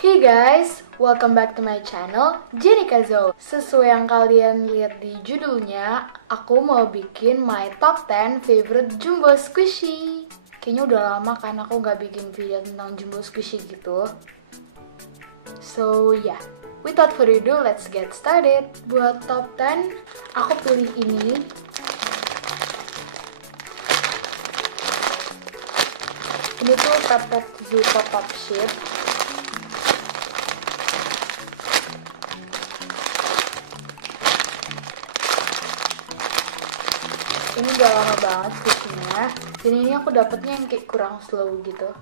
Hey guys, welcome back to my channel, Jenica Zo. Sesuai yang kalian lihat di judulnya, aku mau bikin my top 10 favorite jumbo squishy. Kayaknya udah lama kan aku nggak bikin video tentang jumbo squishy gitu. So yeah, without further ado, let's get started. Buat top 10, aku pilih ini. Ini tuh Pepet Zoo Pop-Up Ship. Ini udah lama banget squishy-nya. Dan ini aku dapetnya yang kayak kurang slow gitu.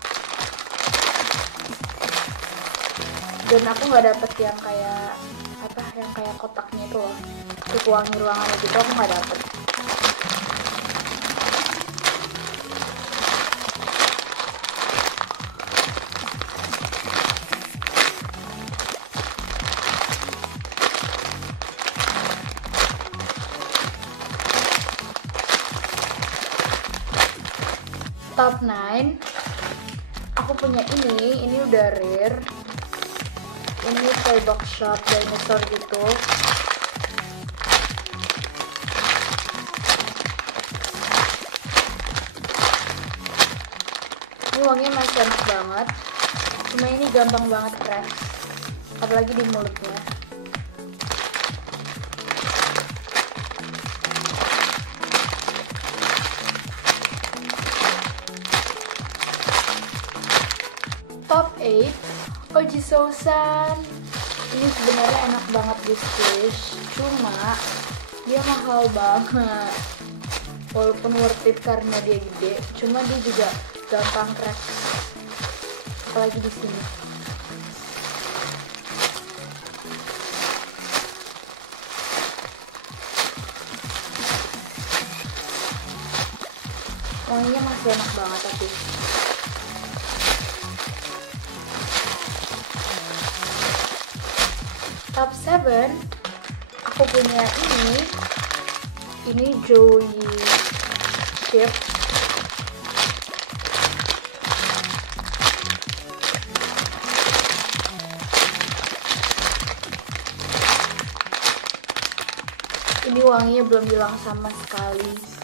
Dan aku nggak dapet yang kayak yang kayak kotaknya itu loh, untuk wangi ruangan gitu aku nggak dapet. Top 9, aku punya ini udah rare. Ini toy box shop dinosaur gitu. Ini wanginya masih enak banget. Cuma ini gampang banget crack, apalagi di mulutnya. Top 8, Ojisosan. Ini sebenarnya enak banget di squish, cuma dia mahal banget. Walaupun worth it karena dia gede, cuma dia juga gampang crack, apalagi di sini. Wanginya masih enak banget tapi. Top 7, aku punya ini Joey Ship. Ini wanginya belum hilang sama sekali.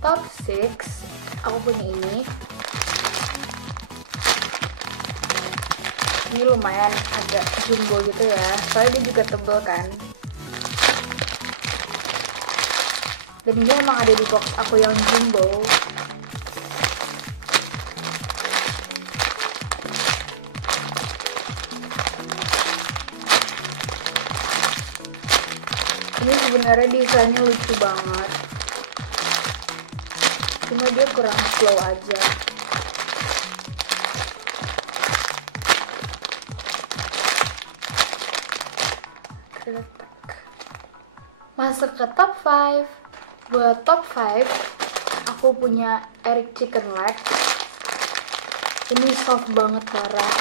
Top 6, aku punya ini. Ini lumayan agak jumbo gitu ya, soalnya dia juga tebel kan. Dan ini emang ada di box aku yang jumbo. Ini sebenarnya desainnya lucu banget, cuma dia kurang slow aja. Masuk ke top 5. Buat top 5, aku punya Eric Chicken Leg. Ini soft banget parah.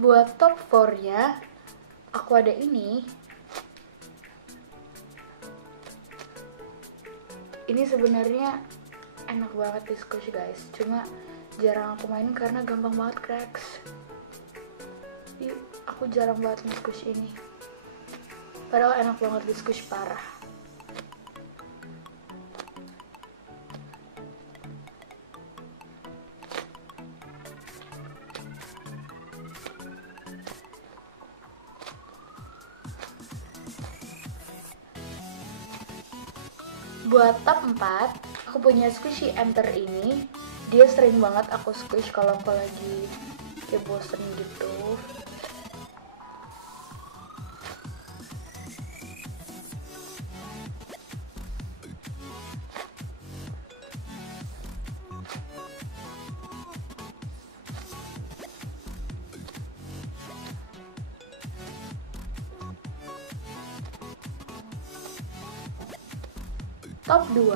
Buat top 4-nya, aku ada ini. Ini sebenarnya enak banget di squish guys, cuma jarang aku mainin karena gampang banget cracks. Jadi aku jarang banget nge-squish ini. Padahal enak banget di squish parah. Buat top 4, aku punya squishy enter ini. Dia sering banget aku squish kalau aku lagi kayak bosen gitu. top 2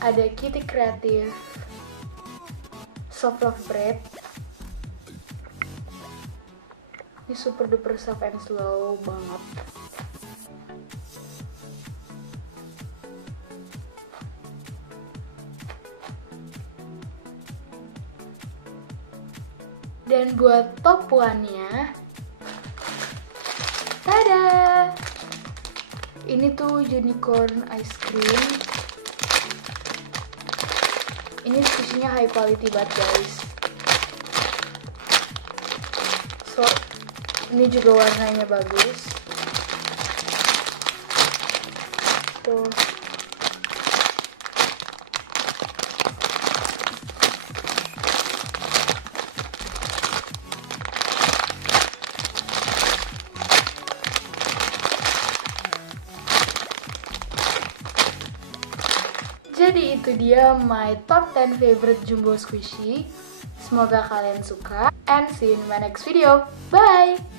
ada Kitty Creative Soft Love Bread. Ini super duper soft and slow banget. Dan buat top 1-nya, tada! Ini tuh unicorn ice cream. Ini squishy-nya high quality banget guys. So, ini juga warnanya bagus. Tuh. Jadi itu dia my top 10 favorite jumbo squishy. Semoga kalian suka and see you in my next video. Bye!